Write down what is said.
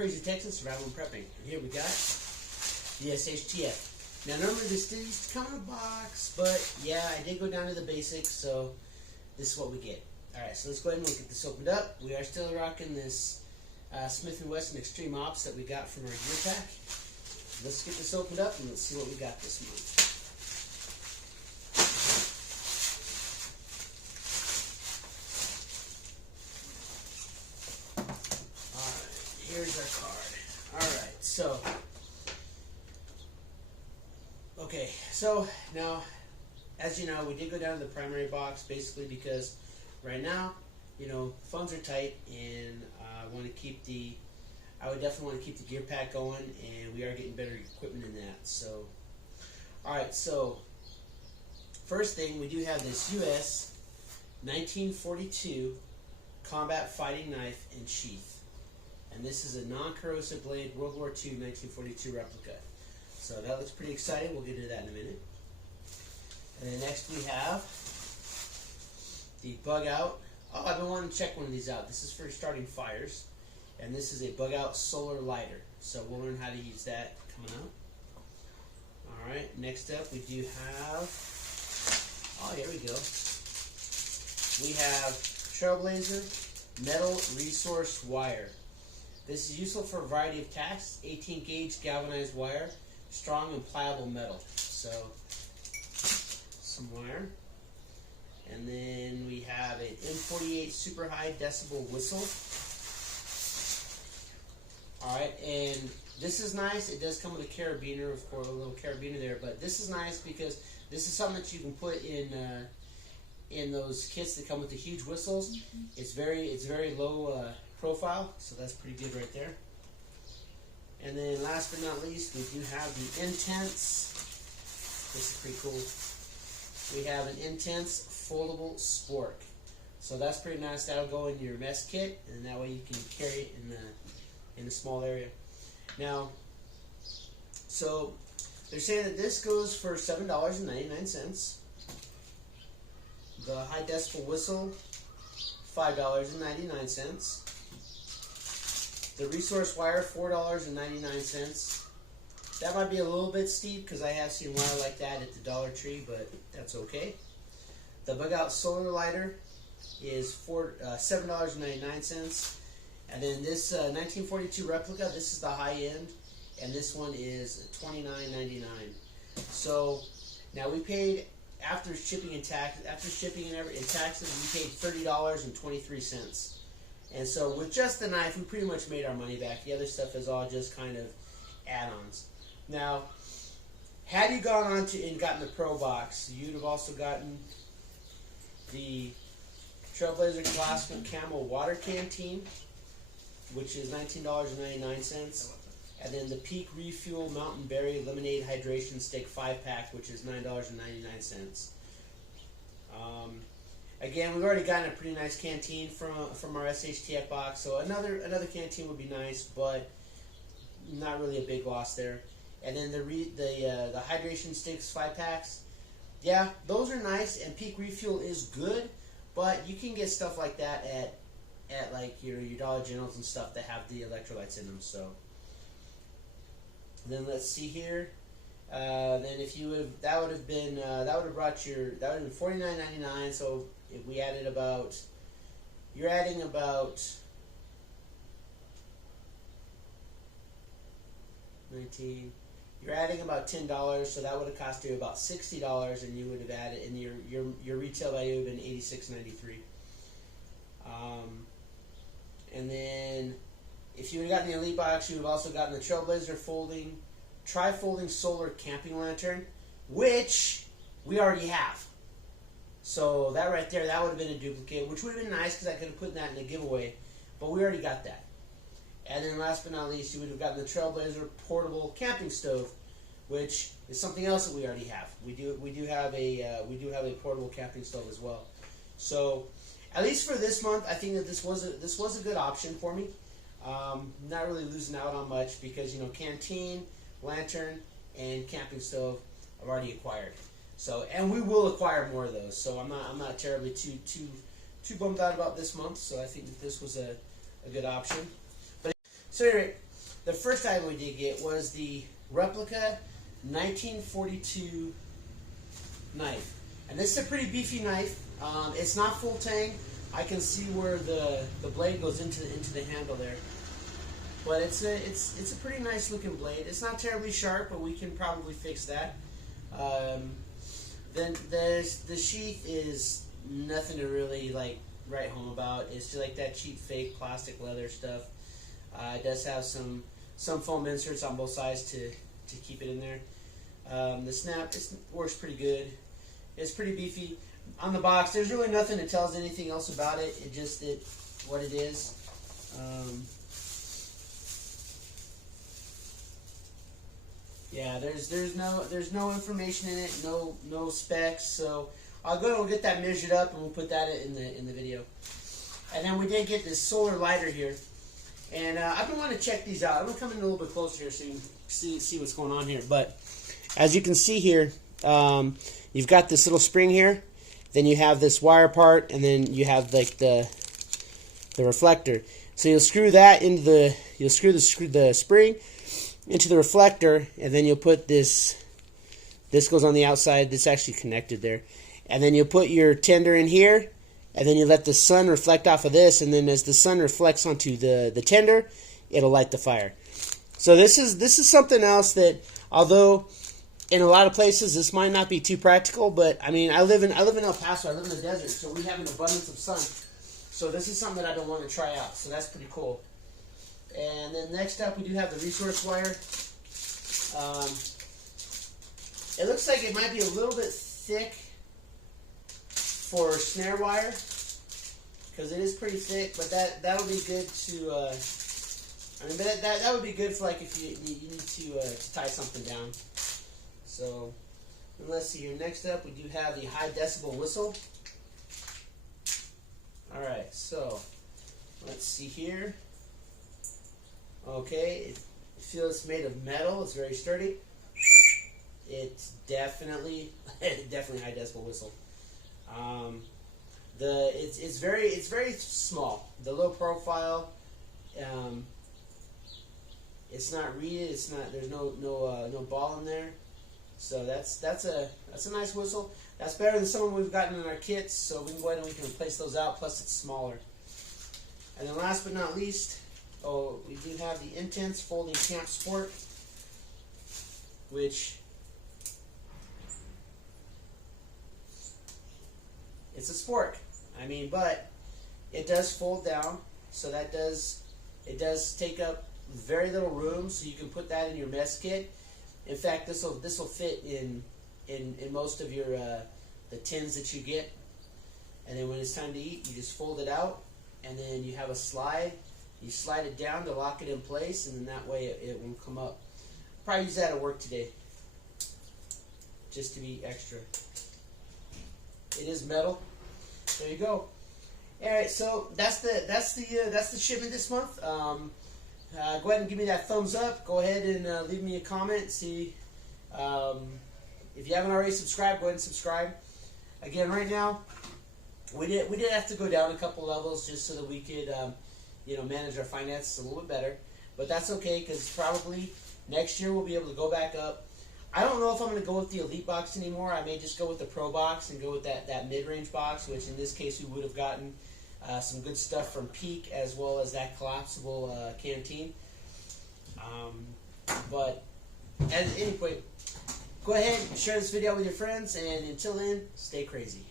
Crazy Texas Survival and Prepping. And here we got the SHTF. Now normally this used to come in a box, but yeah, I did go down to the basics, so this is what we get. Alright, so let's go ahead and get this opened up. We are still rocking this Smith & Wesson Extreme Ops that we got from our gear pack. Let's get this opened up and let's see what we got this month. Here's our card. Alright, so now, as you know, we did go down to the primary box basically because right now, funds are tight, and I would definitely want to keep the gear pack going, and we are getting better equipment in that. So, alright, so first thing, we do have this US 1942 combat fighting knife and sheath. And this is a non-corrosive blade World War II 1942 replica. So that looks pretty exciting. We'll get into that in a minute. And then next we have the Bug Out. Oh, I've been wanting to check one of these out. This is for starting fires. And this is a Bug Out solar lighter. So we'll learn how to use that coming up. Alright, next up we do have, oh, here we go. We have Trailblazer metal resource wire. This is useful for a variety of tasks. 18 gauge galvanized wire, strong and pliable metal. So, some wire. And then we have an M48 super high decibel whistle. Alright, and this is nice. It does come with a carabiner, of course, a little carabiner there. But this is nice because this is something that you can put in those kits that come with the huge whistles. It's very low profile, so that's pretty good right there. And then last but not least, we do have the Intense. This is pretty cool. We have an Intense foldable spork. So that's pretty nice. That'll go in your mess kit, and that way you can carry it in a small area. Now, so they're saying that this goes for $7.99. The high decibel whistle, $5.99. The resource wire, $4.99. That might be a little bit steep because I have seen wire like that at the Dollar Tree, but that's okay. The Bug Out solar lighter is $7.99. And then this 1942 replica, this is the high end, and this one is $29.99. So now we paid, after shipping and taxes, we paid $30.23. And so with just the knife, we pretty much made our money back. The other stuff is all just kind of add-ons. Now, had you gone on and gotten the Pro box, you'd have also gotten the Trailblazer Classic Camo Water Canteen, which is $19.99. And then the Peak Refuel Mountain Berry Lemonade Hydration Stick 5-pack, which is $9.99. Again, we've already gotten a pretty nice canteen from our SHTF box, so another canteen would be nice, but not really a big loss there. And then the hydration sticks 5-packs, yeah, those are nice, and Peak Refuel is good, but you can get stuff like that at like your Dollar Generals and stuff that have the electrolytes in them. So then let's see here. Then if you would have, that would have been $49.99. So if we added about, you're adding about 19. You're adding about $10, so that would have cost you about $60, and you would have added, and your retail value would have been $86.93. And then if you would have gotten the Elite box, you would have also gotten the Trailblazer tri-folding solar camping lantern, which we already have. So that right there, that would have been a duplicate, which would have been nice because I could have put that in a giveaway, but we already got that. And then last but not least, you would have gotten the Trailblazer portable camping stove, which is something else that we already have. We do have a portable camping stove as well. So at least for this month, I think that this was a good option for me. Not really losing out on much because canteen, lantern, and camping stove I've already acquired. So, and we will acquire more of those. So I'm not terribly too bummed out about this month. So I think that this was a good option. But so anyway, the first item we did get was the replica 1942 knife. And this is a pretty beefy knife. It's not full tang. I can see where the blade goes into the handle there. But it's a pretty nice looking blade. It's not terribly sharp, but we can probably fix that. Then the sheath is nothing to really like write home about. It's just like that cheap fake plastic leather stuff. It does have some foam inserts on both sides to keep it in there. The snap works pretty good. It's pretty beefy. On the box, there's really nothing that tells anything else about it. It just what it is. Yeah, there's no information in it, no specs. So I'll go and get that measured up, and we'll put that in the video. And then we did get this solar lighter here, and I've been wanting to check these out. I'm gonna come in a little bit closer here so you can see what's going on here. But as you can see here, you've got this little spring here. Then you have this wire part, and then you have like the reflector. So you'll screw that into the spring into the reflector, and then you'll put this goes on the outside. This actually connected there, and then you'll put your tender in here, and then you let the sun reflect off of this, and then as the sun reflects onto the tender, it'll light the fire. So this is something else that, although in a lot of places this might not be too practical, but I mean I live in El Paso. I live in the desert, so we have an abundance of sun. So this is something that I've been wanting to try out. So that's pretty cool. And then next up, we do have the resource wire. It looks like it might be a little bit thick for snare wire, because it is pretty thick. But that'll be good to. I mean, that would be good for like if you need to tie something down. So, and let's see here. Next up, we do have the high decibel whistle. All right, so let's see here. Okay, it feels made of metal. It's very sturdy. It's definitely high decibel whistle. It's very small. The low profile. It's not reeded. It's not. There's no ball in there. So that's a nice whistle. That's better than some we've gotten in our kits. So we can go ahead and we can replace those out. Plus it's smaller. And then last but not least, we do have the Intense Folding Camp Sport, which it's a sport. I mean, but it does fold down, so it does take up very little room, so you can put that in your mess kit. In fact, this will fit in most of your the tins that you get. And then when it's time to eat, you just fold it out, and then you have a slide. You slide it down to lock it in place, and then that way it won't come up. Probably use that at work today, just to be extra. It is metal. There you go. All right, so that's the shipment this month. Go ahead and give me that thumbs up. Go ahead and leave me a comment. See if you haven't already subscribed, go ahead and subscribe. Again, right now we did have to go down a couple levels just so that we could manage our finances a little bit better. But that's okay, because probably next year we'll be able to go back up. I don't know if I'm going to go with the Elite box anymore. I may just go with the Pro box and go with that mid-range box, which in this case we would have gotten some good stuff from Peak, as well as that collapsible canteen. But at any point, go ahead and share this video with your friends, and until then, stay crazy.